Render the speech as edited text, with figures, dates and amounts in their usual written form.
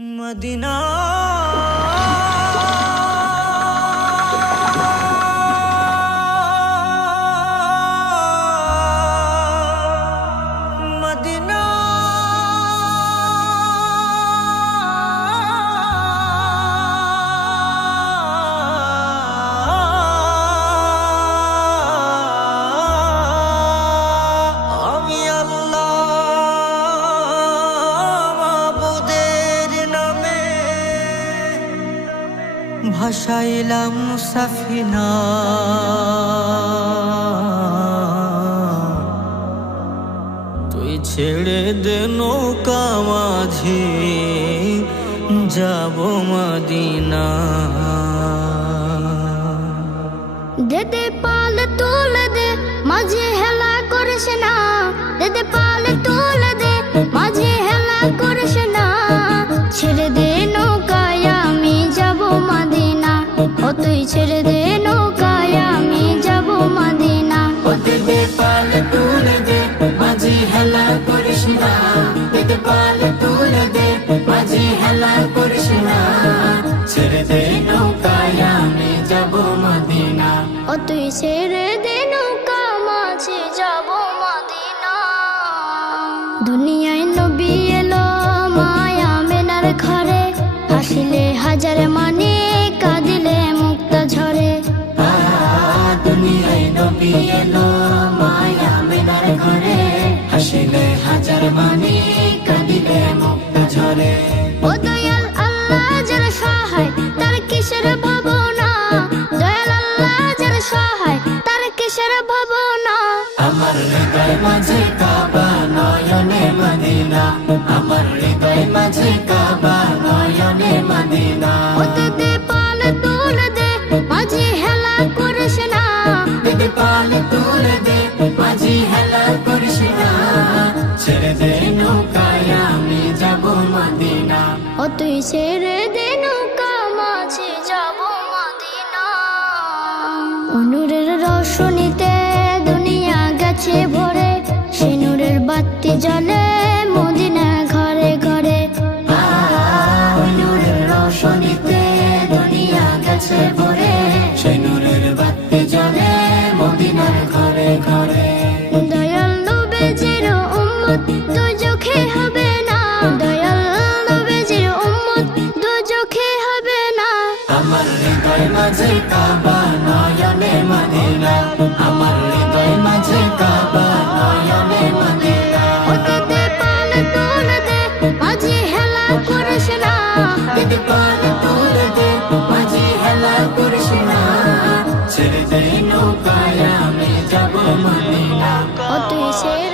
Medina Medina আমি আল্লাহ মাবুদের নামে ভাসাইলাম সাফিনা, তুই ছেড়ে দে নৌকা মাঝি যাব মদিনা। দেদে পাল তুলে দে মাঝে হেলা করিস না, দেদে পাল তুলে দে মাঝে হেলা করিস না। ছেড়ে দে নৌকায় আমি যাব মদিনা, ও তুই ছেড়ে দে নৌকায় আমি যাব মদিনা। ও দেদে পাল তুলে দে মাঝি হেলা করিস না, দেদে পাল তুলে দে মাঝি হেলা করিস না। ছেড়ে দে নৌকায় আমি যাব মদিনা, ও তুই ছেড়ে দে নৌকা মাঝে যাব মদিনা। দুনিয়ায় নবী এলো মায়া মেনার ঘরে, হাসিলে হাজার মানে কাঁদিলে মুক্তা ঝরে। দুনিয়ায় নবী এলো মায়া মেনার ঘরে, হাসিলে হাজার মানে কাঁদিলে মুক্তা ঝরে। ও দয়াল আল্লাহ যার সহায় তার কিসের ভাবনা, দয়াল আল্লাহ যার সহায় তার কিসের ভাবনা। আমার হৃদয় মাঝে কাবা নয়নে মদিনা, আমার হৃদয় মাঝে কাবা নয়নে মদিনা। ও দেদে পাল তুলে দে মাঝে হেলা করিস না, দেদে পাল তুলে দে মাঝি হেলা করিস না। ছেড়ে দে নৌকায় আমি যাব মদিনা, ও তুই ছেড়ে দে নৌকা মাঝে যাব মদিনা। নূরের রোশনীতে দুনিয়া গেছে ভরে, সে নূরের বাতি জ্বলে মদিনা ঘরে ঘরে। নূরের রোশনীতে দুনিয়া গেছে ভরে, সেই নূরের বাতি জ্বলে মদিনার ঘরে ঘরে। দয়াল নবীজির উম্মত দুজখে হবে না, দয়াল নবীজির উম্মত দুজখে হবে না। আমার হৃদয় মাঝে কাবা নয়নে মদিনা, আমার হৃদয় মাঝে কাবা নয়নে মদিনা। ও দেদে পাল তুলে দে মাঝে হেলা করিস না, দেদে পাল তুলে দে মাঝি হেলা করিস না। ছেড়ে দে নৌকায় আমি যাব মদিনা, ও তুই ছেড়ে